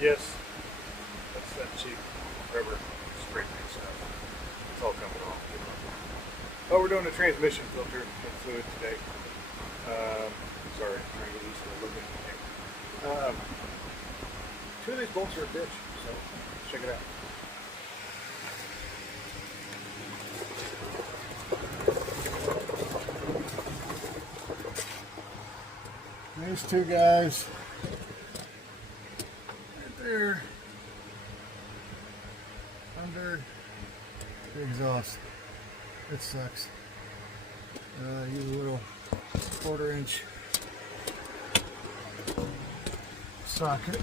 Yes, that's that cheap rubber spray paint stuff. It's all coming off. Oh, we're doing a transmission filter and fluid today. Sorry, I'm trying to get used to a little bit. Two of these bolts are a bitch, so let's check it out. There's two guys right there under the exhaust. It sucks. Use a little 1/4-inch socket.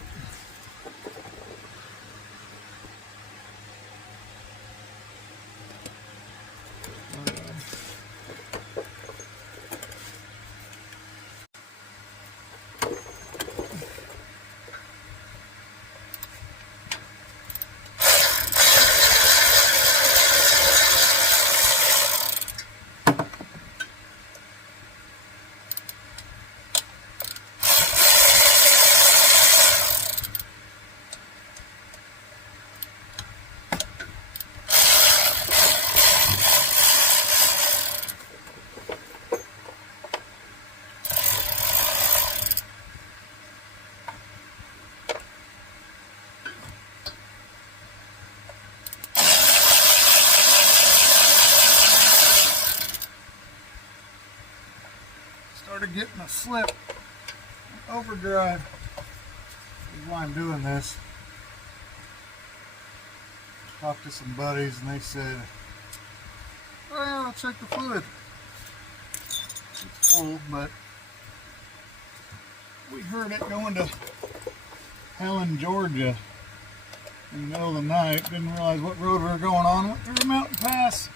Started getting a slip overdrive is why I'm doing this. Talked to some buddies and they said, oh yeah, I'll check the fluid. It's full, but we heard it going to Helen, Georgia in the middle of the night. Didn't realize what road we were going on. Went through a mountain pass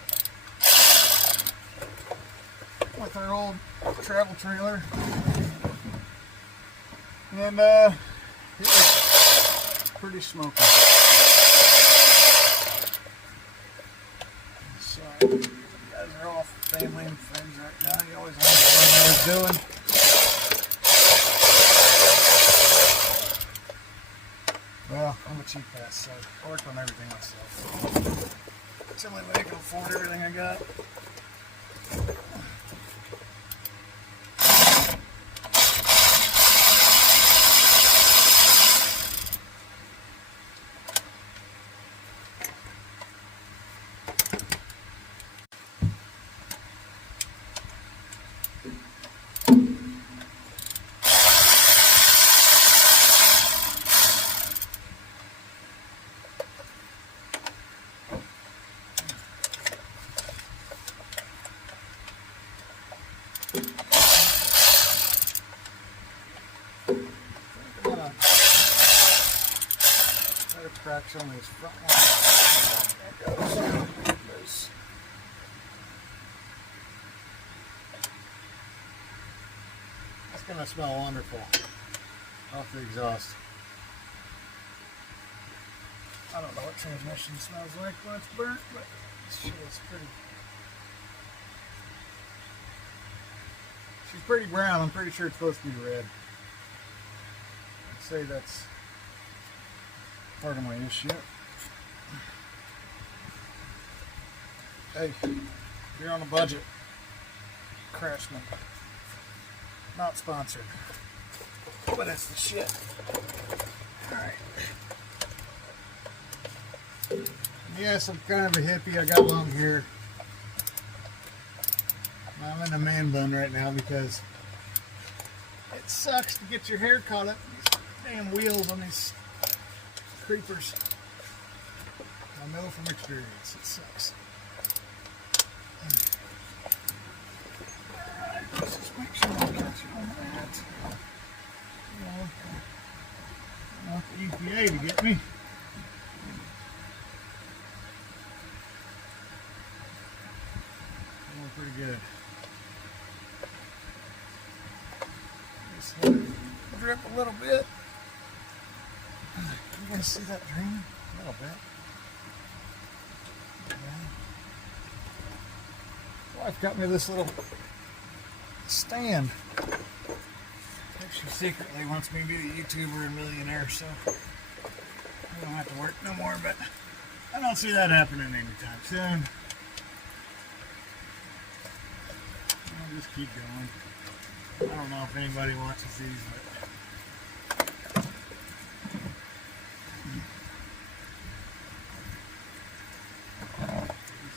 with our old travel trailer, and it was pretty smoky. So you guys are all family and friends right now. You always wonder what I was doing. Well, I'm a cheap ass, so I work on everything myself. It's the only way I can afford everything I got. Cracks on these front ones. There goes. That's gonna smell wonderful off the exhaust. I don't know what transmission smells like when it's burnt, but this shit is pretty. She's pretty brown. I'm pretty sure it's supposed to be red. I'd say that's part of my issue. Hey, if you're on a budget, Craftsman, not sponsored, but it's the shit. Alright. Yes, I'm kind of a hippie. I got long hair. I'm in a man bun right now because it sucks to get your hair caught up in these damn wheels on these creepers. I know from experience, it sucks. Alright, let's just make sure I catch you on that. Not the EPA to get me. Going pretty good. Just let it drip a little bit. You guys see that drain? A little bit. Yeah. Wife got me this little stand. She secretly wants me to be a YouTuber and millionaire, so We don't have to work no more, but I don't see that happening anytime soon. I'll just keep going. I don't know if anybody watches these, but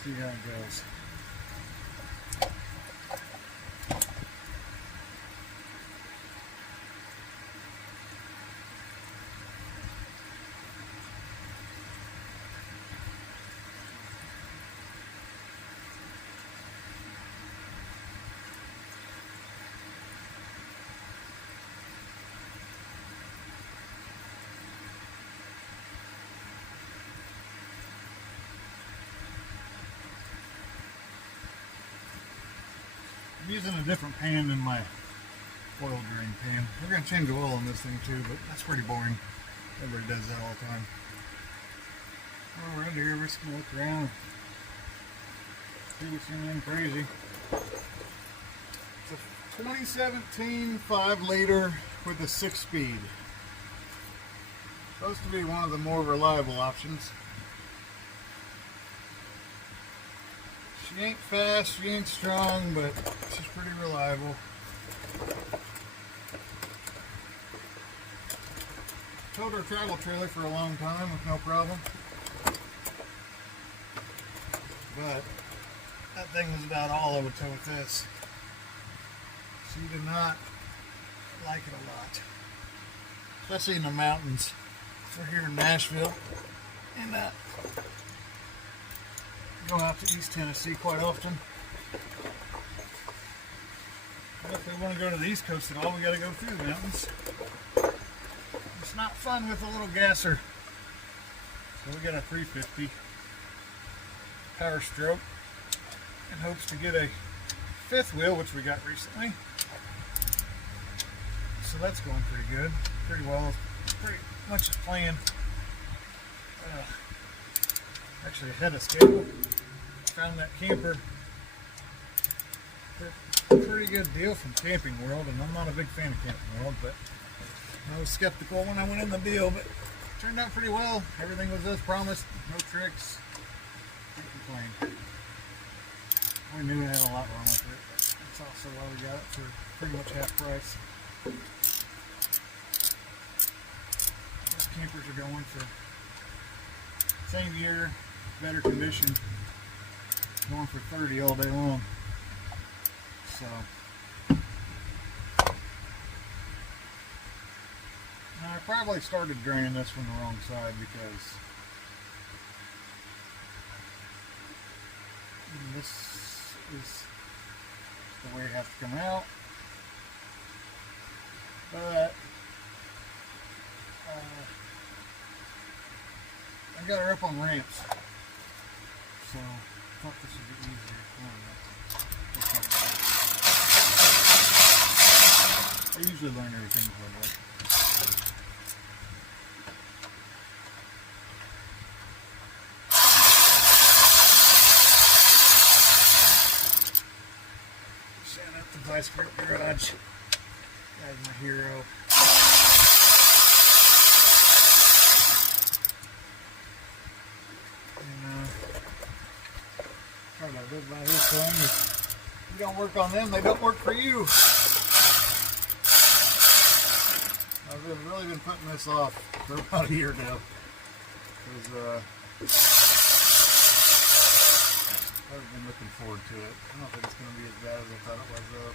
see how it goes. I'm using a different pan than my oil drain pan. We're going to change oil on this thing too, but that's pretty boring. Everybody does that all the time. Well, around here, we're just going to look around, see what's anything crazy. It's a 2017 5-liter with a 6-speed. Supposed to be one of the more reliable options. She ain't fast, she ain't strong, but she's pretty reliable. Towed our travel trailer for a long time with no problem. But that thing was about all I would tow with this. She did not like it a lot. Especially in the mountains. We're here in Nashville. And go out to East Tennessee quite often. But if we want to go to the East Coast at all, we got to go through the mountains. It's not fun with a little gasser. So we got a 350 Power Stroke in hopes to get a 5th wheel, which we got recently. So that's going pretty good, pretty well, pretty much as planned. Actually ahead of schedule. Found that camper for a pretty good deal from Camping World, and I'm not a big fan of Camping World, but I was skeptical when I went in the deal, but it turned out pretty well. Everything was as promised, no tricks, can't complain. We knew it had a lot wrong with it, but that's also why we got it for pretty much half price. Those campers are going for same year, better condition, going for 30 all day long. So now I probably started draining this from the wrong side because this is the way it has to come out. But I got her up on ramps, so I thought this would be easier. I usually learn everything the hard way. Shout out to Vice Grip Garage. That's my hero. Try to live by his thing. If you don't work on them, they don't work for you. I've really been putting this off for about a year now. Because I've been looking forward to it. I don't think it's going to be as bad as I thought it was though.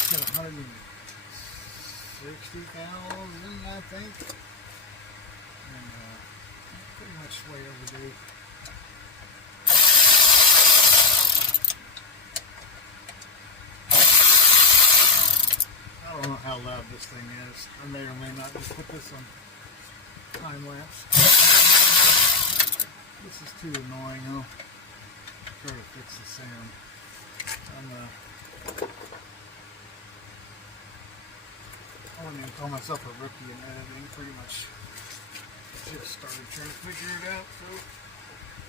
It's got 160,000, I think. And pretty much way overdue. I don't know how loud this thing is. I may or may not just put this on time lapse. This is too annoying. I'll try to fix the sound. I wouldn't even call myself a rookie in editing. Pretty much just started trying to figure it out. So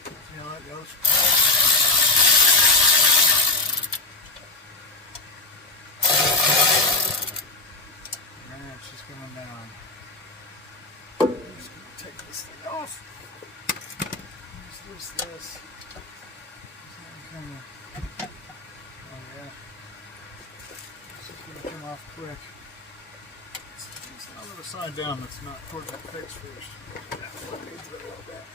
see how that goes. What's this? Oh yeah. It's just gonna come off quick. It's another side down that's not toward that fix first. That one needs it a little bit.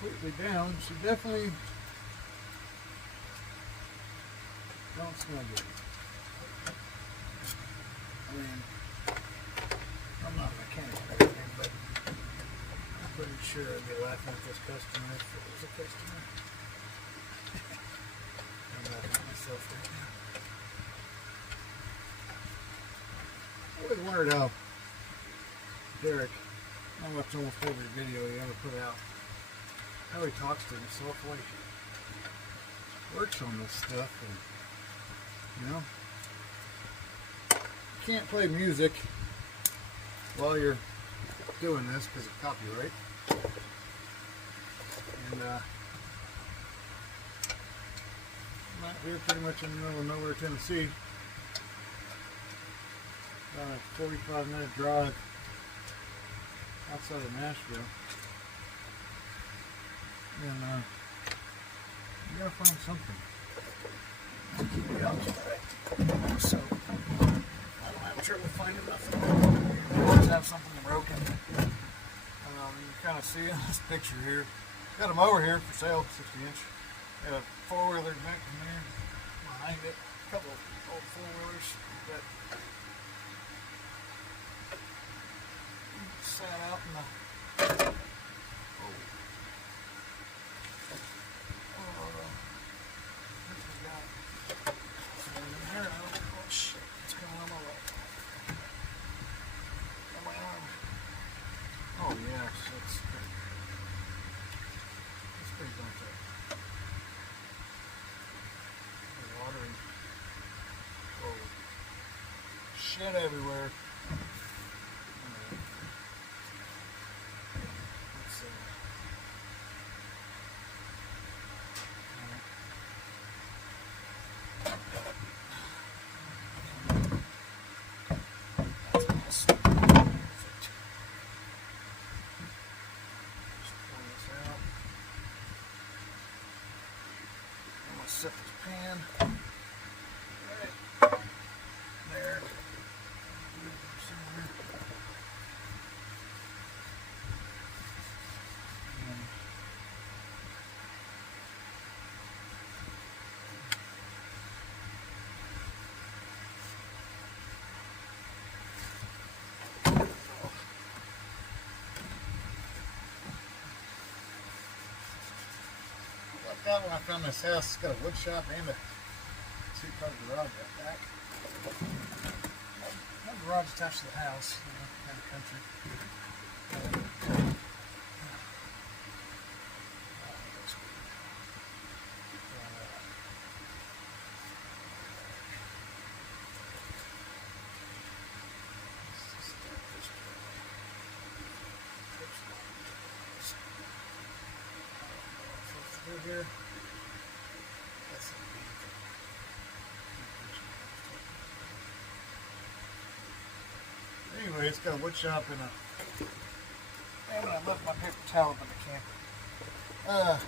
Completely down. She definitely don't smell good. I mean, I'm not a mechanic or anything, but I'm pretty sure I'd be laughing at this customer if it was a customer. I'm laughing at myself right now. I always wondered how Derek, I watch almost every video he ever put out, how he talks to himself, like he works on this stuff, and you know, you can't play music while you're doing this because of copyright. And I'm out here pretty much in the middle of nowhere, Tennessee. About a 45-minute drive outside of Nashville. And you gotta find something. Keep it up, right? So I don't have trouble finding nothing. I always have something broken. You can kind of see in this picture here. Got them over here for sale, 60-inch. Got a four-wheeler back from there behind it. A couple of old four-wheelers that sat out in the shit everywhere. Let's see. That's awesome. Perfect. Just pull this out. I'm gonna set this pan. There. That when I found this house, it's got a wood shop and a two-car garage out back. No garage attached to the house, you know, kind of country. Here. That's anyway, it's got a wood shop and a. And I left my paper towel up in the camper. A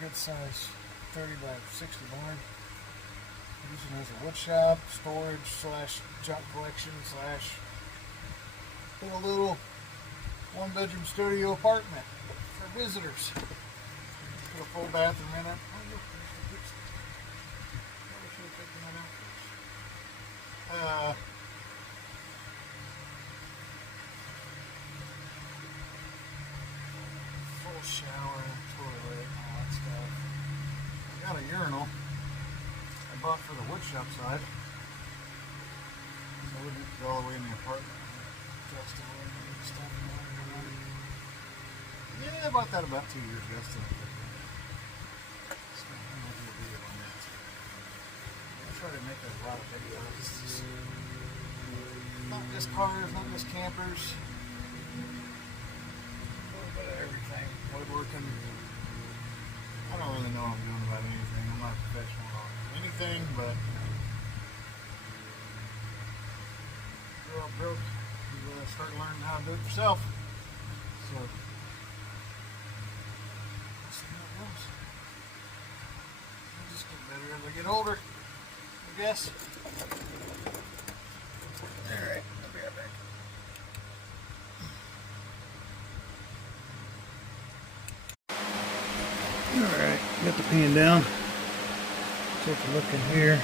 good size 30 by 60 barn. Using it as a wood shop, storage / junk collection / a little one-bedroom studio apartment for visitors. Put a full bathroom in it. Full shower, toilet, all that stuff. I got a urinal I bought for the woodshop side. So I wouldn't go all the way in the apartment. Just away and stuff. Yeah, I bought that about 2 years ago. Still. I try to make a lot of videos. Not just cars, not just campers. A little bit of everything. Woodworking. I don't really know what I'm doing about anything. I'm not a professional on anything, but grew up broke, you start learning how to do it yourself. So, let's see how it goes. I'll just get better as I get older, I guess. Alright, I'll be right back. Alright, got the pan down. Take a look in here.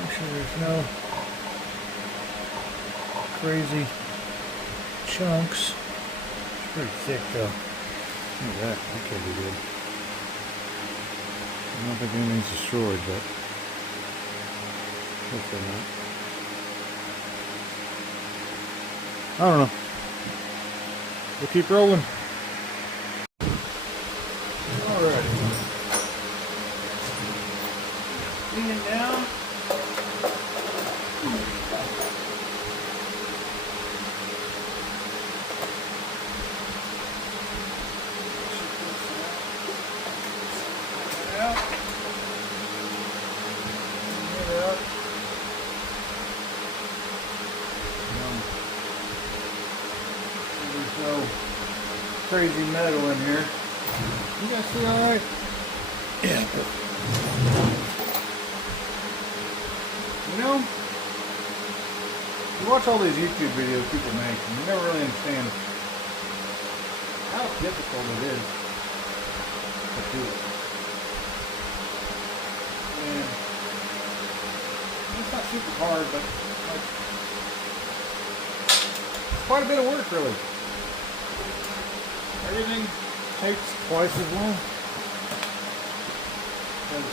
Make sure there's no crazy chunks. It's pretty thick though. Look at that. That could be good. I don't think anything's destroyed, but hopefully not. I don't know. We'll keep rolling. Alright. Leaning down. There's no crazy metal in here. You guys see all right? Yeah. You know, you watch all these YouTube videos people make, and you never really understand how difficult it is to do it. And it's not super hard, but like, it's quite a bit of work, really. Everything takes twice as long. Because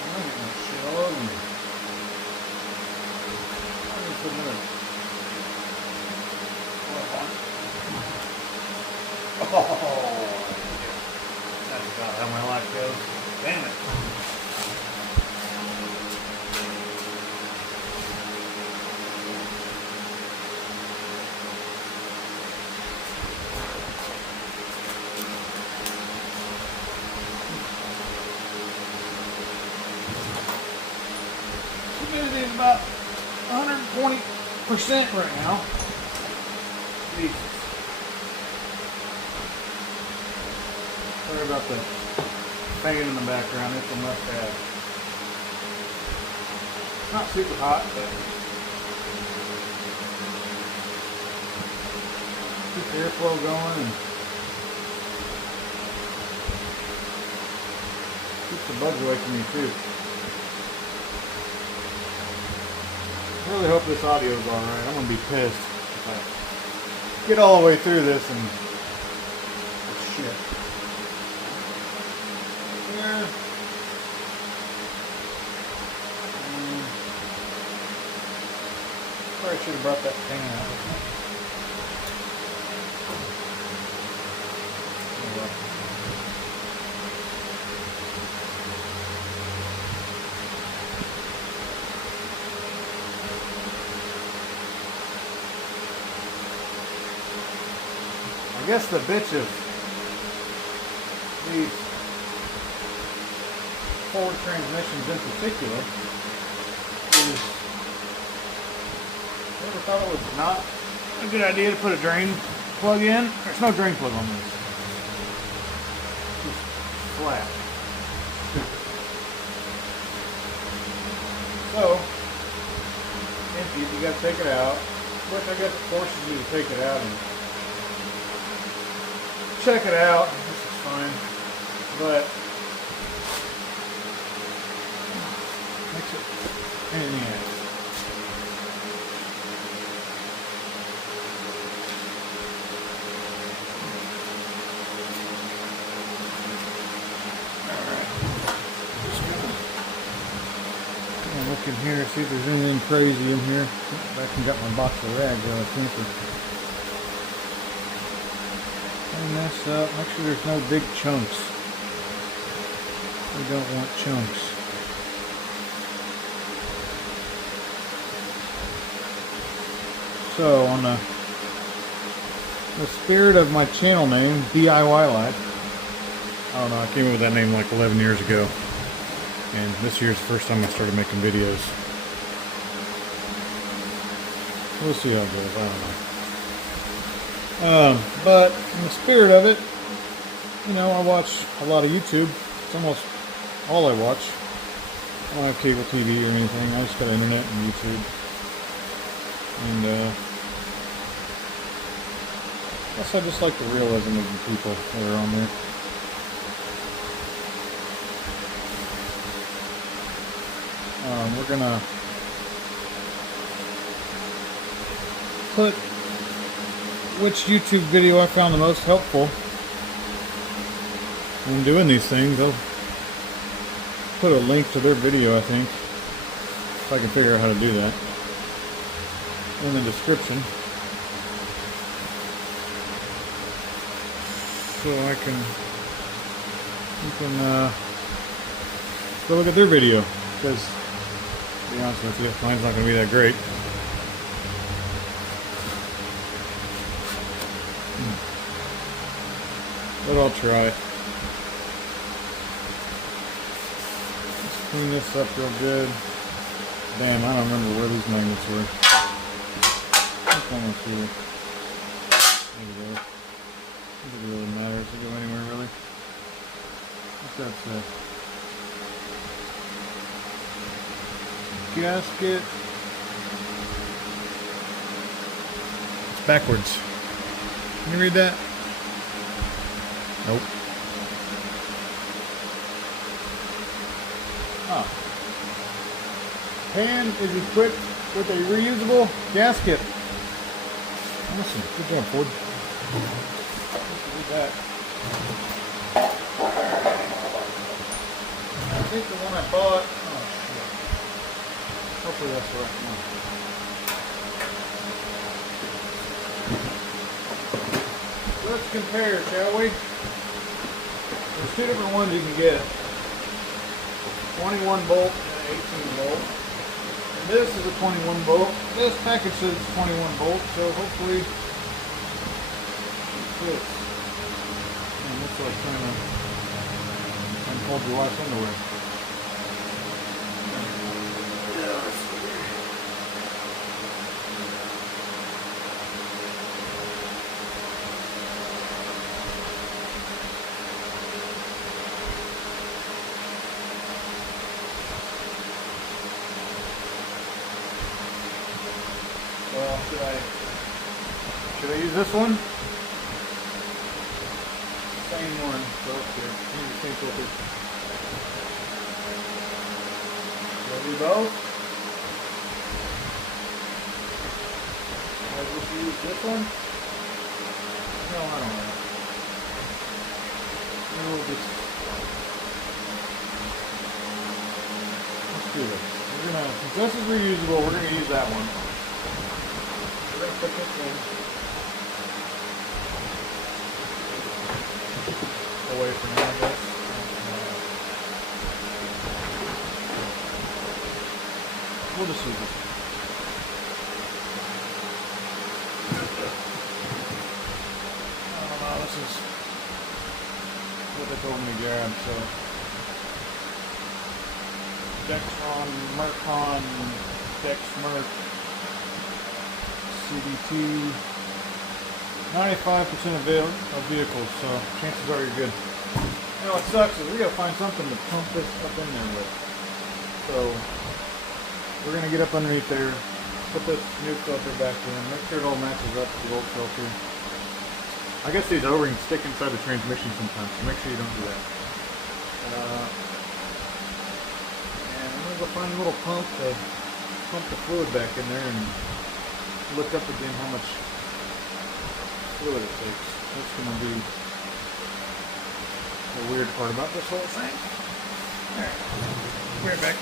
I'm getting that shit all over me. I'm going to put another. Oh, that's about how my life goes. Damn it. Humidity is about 120% right now. Jesus. Sorry about the fan in the background. It's a must-have. Not super hot, but keep the airflow going and keeps the bugs away from you too. I really hope this audio is alright. I'm going to be pissed if I get all the way through this and it's shit. Here. Probably should have brought that pan out with me. Oh well. I guess the bitch of these Ford transmissions in particular is, I never thought it was not a good idea to put a drain plug in. There's no drain plug on this. Just flat. So, empty, you gotta take it out. Which I guess it forces you to take it out and check it out. This is fine, but makes it pain in the ass. Alright. I'll look in here, see if there's anything crazy in here. Back and got my box of rags out of camper. Clean this up. Make sure there's no big chunks. We don't want chunks. So, on the spirit of my channel name, DIY Life, I don't know, I came up with that name like 11 years ago. And this year's the first time I started making videos. We'll see how it goes. I don't know. But in the spirit of it, you know, I watch a lot of YouTube. It's almost all I watch. I don't have cable TV or anything. I just got internet and YouTube. And plus I just like the realism of the people that are on there. We're gonna put which YouTube video I found the most helpful in doing these things. I'll put a link to their video, I think, if I can figure out how to do that, in the description, so you can go look at their video, because to be honest with you, mine's not going to be that great. But I'll try. Let's clean this up real good. Damn, I don't remember where these magnets were. Which one was here? There we go. It doesn't really matter if they go anywhere, really. What's that say? Gasket. It's backwards. Can you read that? Nope. Ah. Pan is equipped with a reusable gasket. Awesome. Good job, Ford. Read that. I think the one I bought. Oh shit. Hopefully that's the right one. Let's compare, shall we? There's two different ones you can get. 21 volt and 18 volt. And this is a 21 volt. This package says it's 21 volt, so hopefully it fits. And it looks like trying to hold your wife's underwear. Well, should I use this one? Same one. So here, use the same filter. Should I do both? Should I just use this one? No, I don't know. We'll just let's do this. We're gonna, since this is reusable, we're gonna use that one. We're going to put this in away from now, I guess. We'll just use this. I don't know, this is what they told me to grab, so. Dexron, Mercon, Dexmerc. CDT, 95% of vehicles, so chances are you're good. You know what sucks is we gotta find something to pump this up in there with. So we're gonna get up underneath there, put this new filter back in, make sure it all matches up to the old filter. I guess these O-rings stick inside the transmission sometimes, so make sure you don't do that. And I'm gonna go find a little pump to pump the fluid back in there and look up again how much fluid it takes. That's going to be the weird part about this whole thing. Alright, be right back.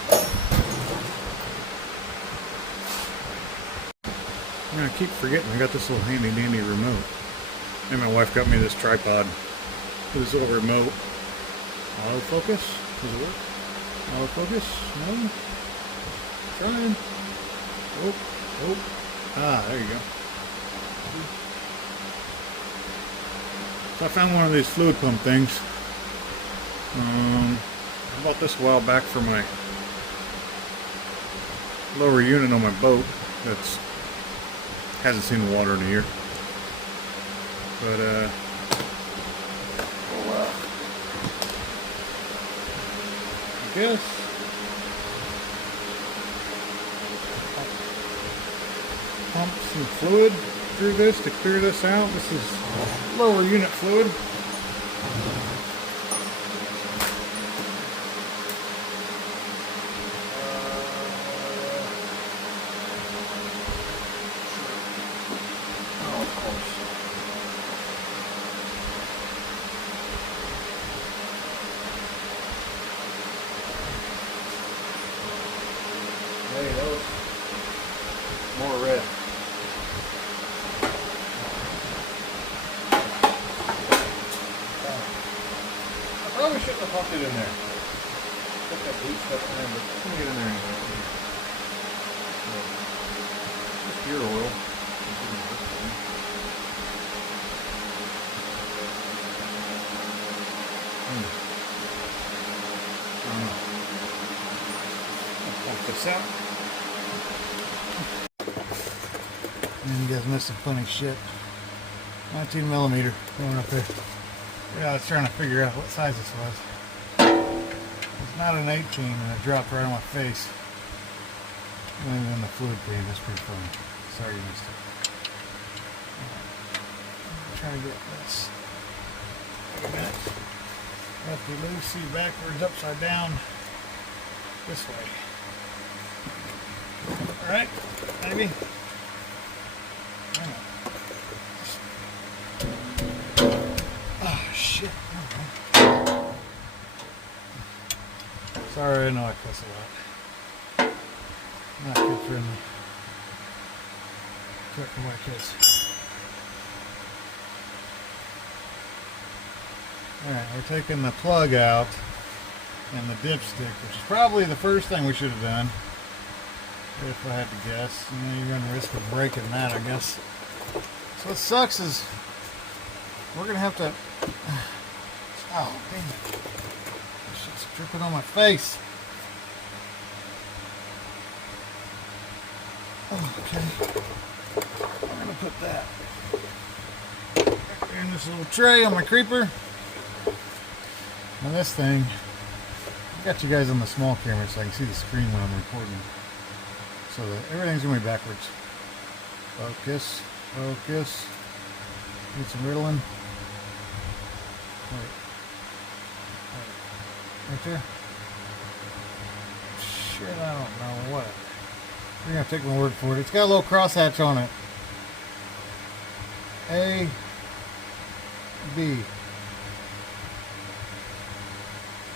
I keep forgetting I got this little handy dandy remote. And my wife got me this tripod with this little remote. Autofocus? Does it work? Autofocus? No? Trying. Oh, oh. Ah, there you go. So I found one of these fluid pump things. I bought this a while back for my lower unit on my boat. That's Hasn't seen the water in a year. But I guess pump some fluid through this to clear this out. This is lower unit fluid. Oh, of course. Hey, that was more red. I probably shouldn't have pumped it in there. Put that bleach stuff in there, but I'm gonna get in there anyway. Just gear oil. Pump this out. And you guys missed some funny shit. 19 millimeter going up there. Yeah, I was trying to figure out what size this was. It's not an 18 and it dropped right on my face. And then the fluid clean, that's pretty funny. Sorry you missed it. I'm trying to get this. Wait a minute. Lefty loosey, backwards, upside down. This way. Alright, maybe. Oh shit. Sorry, I know I cuss a lot. Not kid friendly. Except for my kids. Alright, we're taking the plug out and the dipstick, which is probably the first thing we should have done. If I had to guess. And then you're going to risk of breaking that, I guess. So what sucks is we're going to have to... Oh, damn it. This shit's dripping on my face. Okay. I'm going to put that in this little tray on my creeper. Now this thing, I got you guys on the small camera so I can see the screen when I'm recording. So that everything's going to be backwards. Focus. Focus. Need some Ritalin. Wait. Right there. Shit, I don't know what. You're going to take my word for it. It's got a little crosshatch on it. A. B.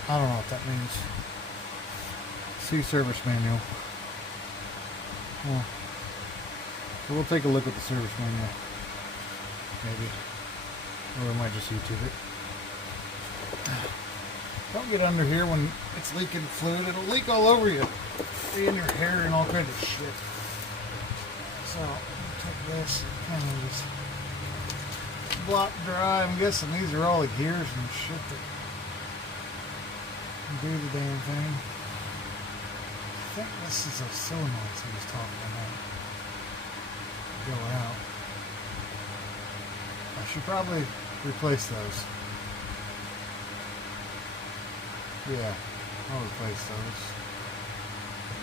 I don't know what that means. See service manual. Well, so we'll take a look at the service manual. Maybe. Or we might just YouTube it. Don't get under here when it's leaking fluid. It'll leak all over you. Be in your hair and all kinds of shit. So, take this and kind of just block dry. I'm guessing these are all the gears and shit that do the damn thing. I think this is a solenoid he was talking about. Go out. I should probably replace those. Yeah, I'll replace those.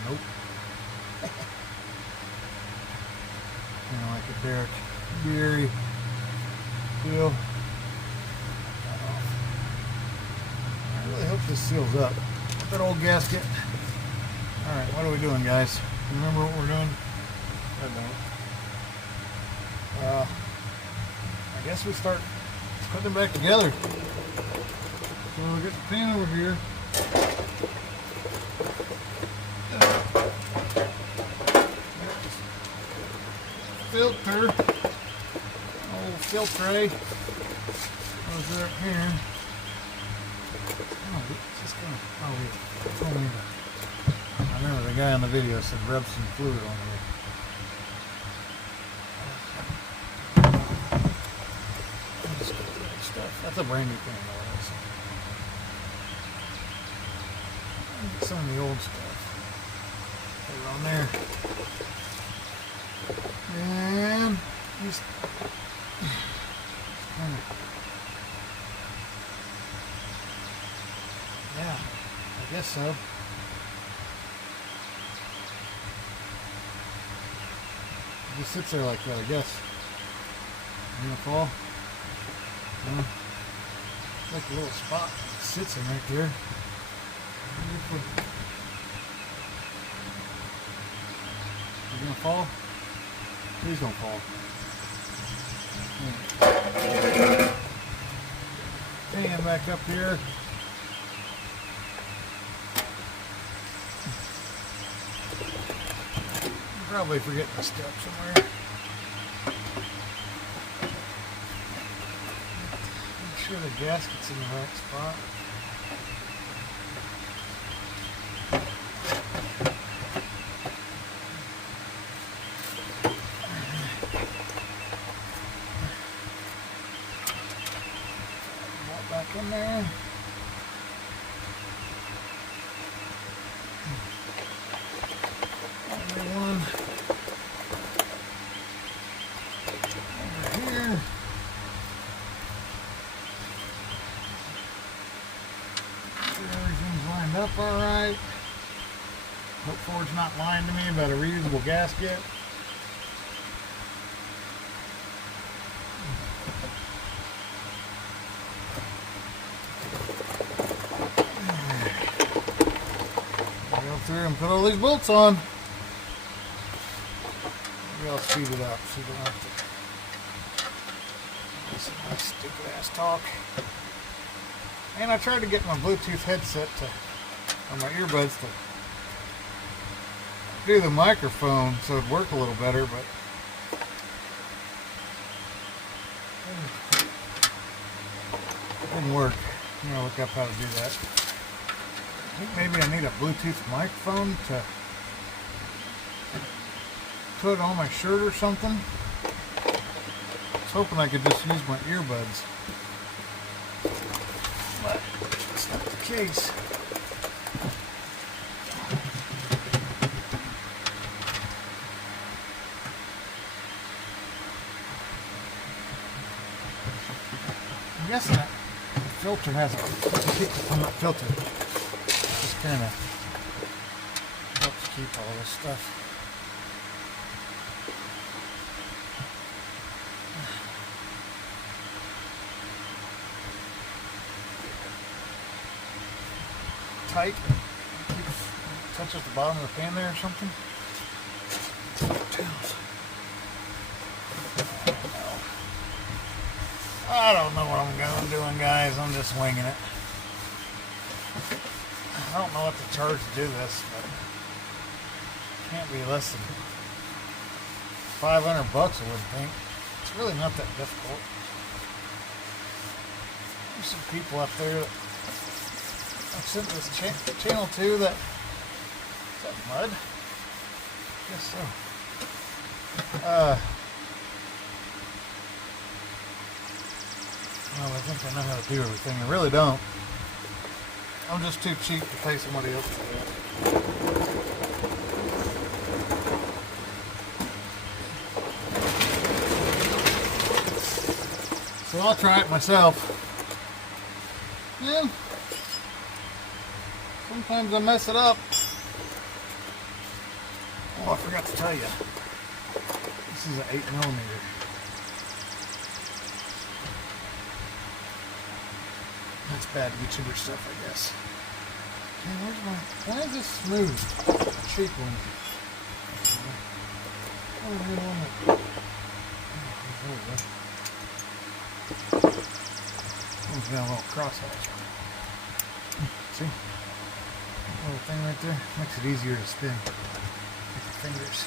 Nope. Kind of like a Derek Beery deal. I really hope this seals up. That old gasket. Alright, what are we doing, guys? Remember what we're doing? I don't. I guess we start putting them back together. So we'll get the pan over here. Filter. Old filtre. Goes right here. Oh, it's just gonna. Oh, wait. Oh, wait. I remember the guy on the video said rub some fluid on here. That's a brand new thing, though. Some of the old stuff. Put it on there. And just kind of, yeah, I guess so. It just sits there like that, I guess. You gonna fall? No. Like a little spot it sits in right there. You gonna fall? Please don't fall. Pan back up here. Probably forgetting a step somewhere. Make sure the gasket's in the right spot. Back in there. Another one over here. Sure everything's lined up all right. Hope Ford's not lying to me about a reusable gasket. Through and put all these bolts on. Maybe I'll speed it up so you don't have to listen to my stupid ass talk. And I tried to get my Bluetooth headset on my earbuds to do the microphone so it'd work a little better, but it didn't work. I'm gonna look up how to do that. I think maybe I need a Bluetooth microphone to put on my shirt or something. I was hoping I could just use my earbuds, but it's not the case. I'm guessing that filter has a kick from that filter. Kind of helps keep all this stuff. Tight. Touches the bottom of the pan there or something. I don't know what I'm doing, guys. I'm just winging it. I don't know what to charge to do this, but it can't be less than $500, I wouldn't think. It's really not that difficult. There's some people up there that I've sent this channel to that, is that mud? I guess so. Well, I think I know how to do everything. I really don't. I'm just too cheap to pay somebody else to do it. So I'll try it myself. Yeah. Sometimes I mess it up. Oh, I forgot to tell you. This is an 8mm. That's bad YouTuber stuff, I guess. Man, why is this smooth? Cheap one. Oh, I don't want it. One's got a little crosshatch. See? That little thing right there makes it easier to spin with your fingers.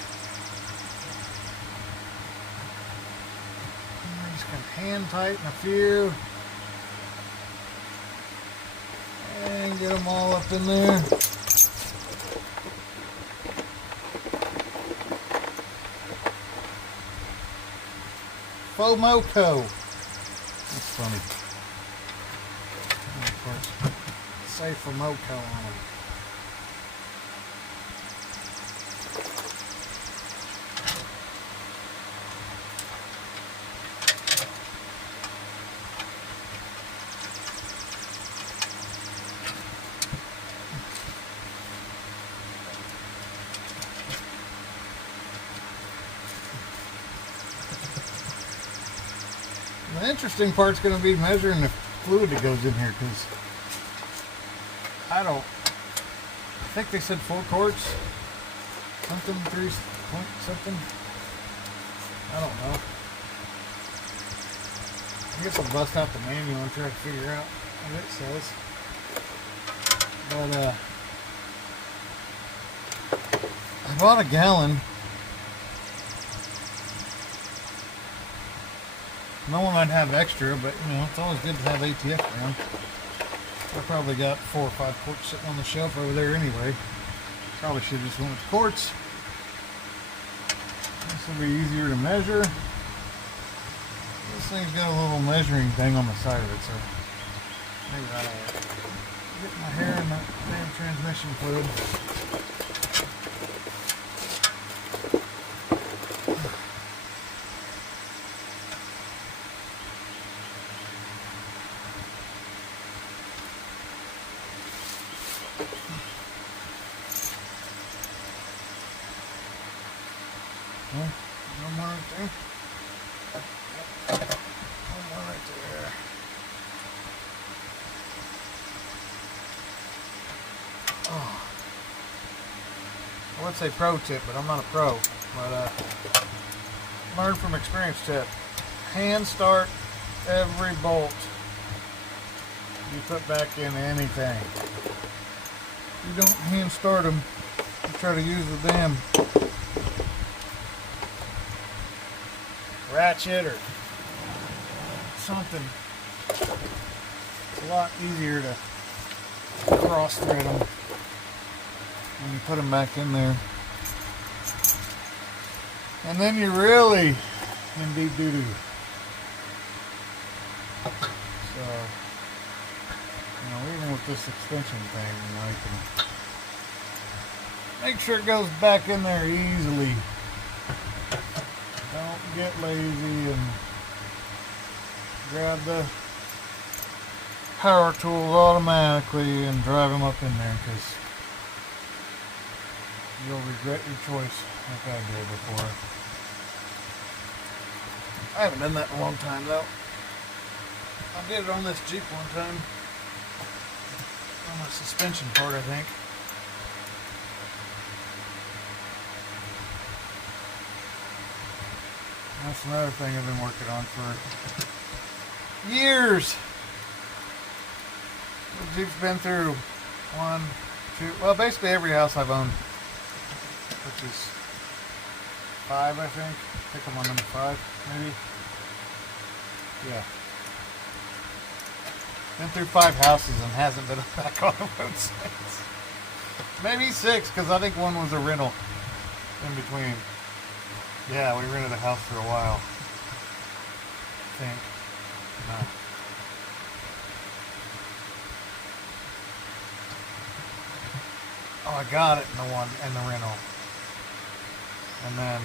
And I'm just gonna hand tighten a few. And get them all up in there. Fomoco. That's funny. And of course, say Fomoco on them. interesting part's going to be measuring the fluid that goes in here, because I think they said 4 quarts, something, 3 point something. I don't know. I guess I'll bust out the manual and try to figure out what it says. But I bought a gallon. No one I'd have extra, but you know, it's always good to have ATF around. I probably got 4 or 5 quarts sitting on the shelf over there anyway. Probably should have just went with quarts. This will be easier to measure. This thing's got a little measuring thing on the side of it, so maybe I'll get my hair in that damn transmission fluid. Well, one more right there. One more right there. Oh. I would say pro tip, but I'm not a pro. But learn from experience tip. Hand start every bolt you put back in anything. You don't hand start them. You try to use the damn ratchet or something. It's a lot easier to cross thread them when you put them back in there. And then you're really in deep doo-doo. So, you know, even with this extension thing, you know, you can make sure it goes back in there easily. Don't get lazy and grab the power tools automatically and drive them up in there, because you'll regret your choice like I did before. I haven't done that in a long time though. I did it on this Jeep one time. On the suspension part, I think. That's another thing I've been working on for years. The Jeep's been through 1, 2, well, basically every house I've owned, which is 5, I think. I think I'm on number 5, maybe. Yeah. Been through 5 houses and hasn't been back on the road since. Maybe 6, because I think one was a rental in between. Yeah, we rented a house for a while. I think. No. Oh, I got it in the one in the rental. And then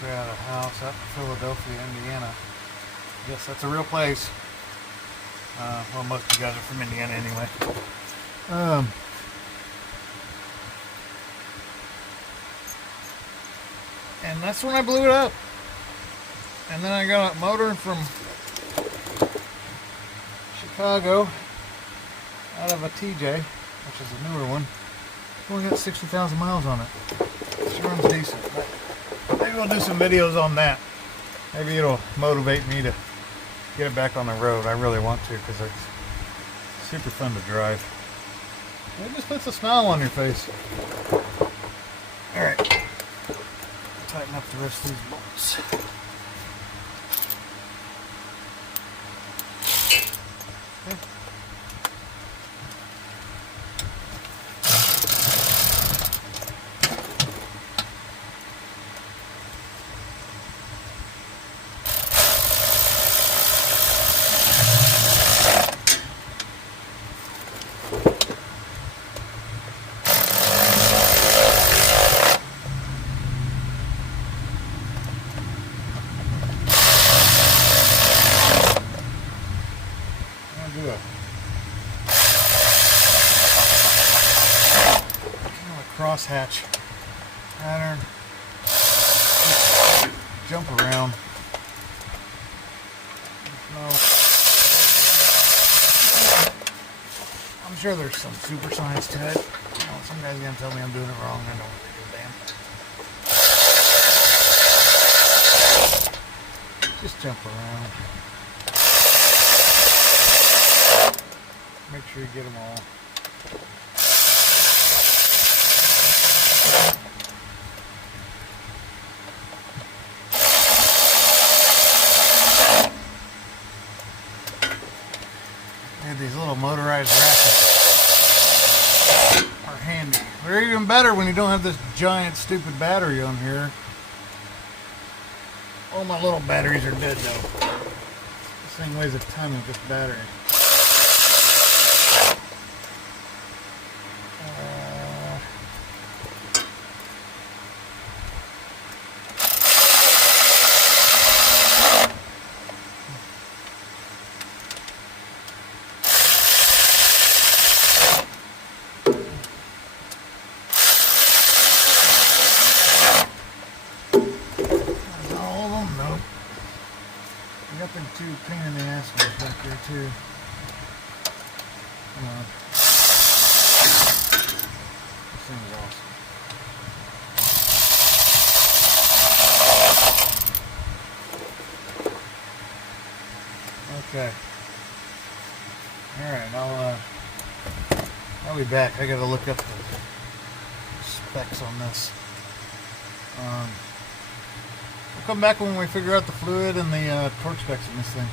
we had a house up in Philadelphia, Indiana. Yes, that's a real place. Well, most of you guys are from Indiana anyway. And that's when I blew it up. And then I got a motor from Chicago out of a TJ, which is a newer one. It's only got 60,000 miles on it. She runs decent. But maybe we'll do some videos on that. Maybe it'll motivate me to get it back on the road. I really want to, because it's super fun to drive. It just puts a smile on your face. Alright. Tighten up the rest of these bolts. Okay. Crosshatch pattern. Jump around. I'm sure there's some super science to it. Some guy's gonna tell me I'm doing it wrong. I don't give a damn. Just jump around. Make sure you get them all. These little motorized ratchets are handy. They're even better when you don't have this giant stupid battery on here. All my little batteries are dead though. This thing weighs a ton with this battery. Two pain in the ass ones back there too. Come on. This thing's awesome. Okay. Alright, I'll be back. I gotta look up the specs on this. We'll come back when we figure out the fluid and the torque specs in this thing.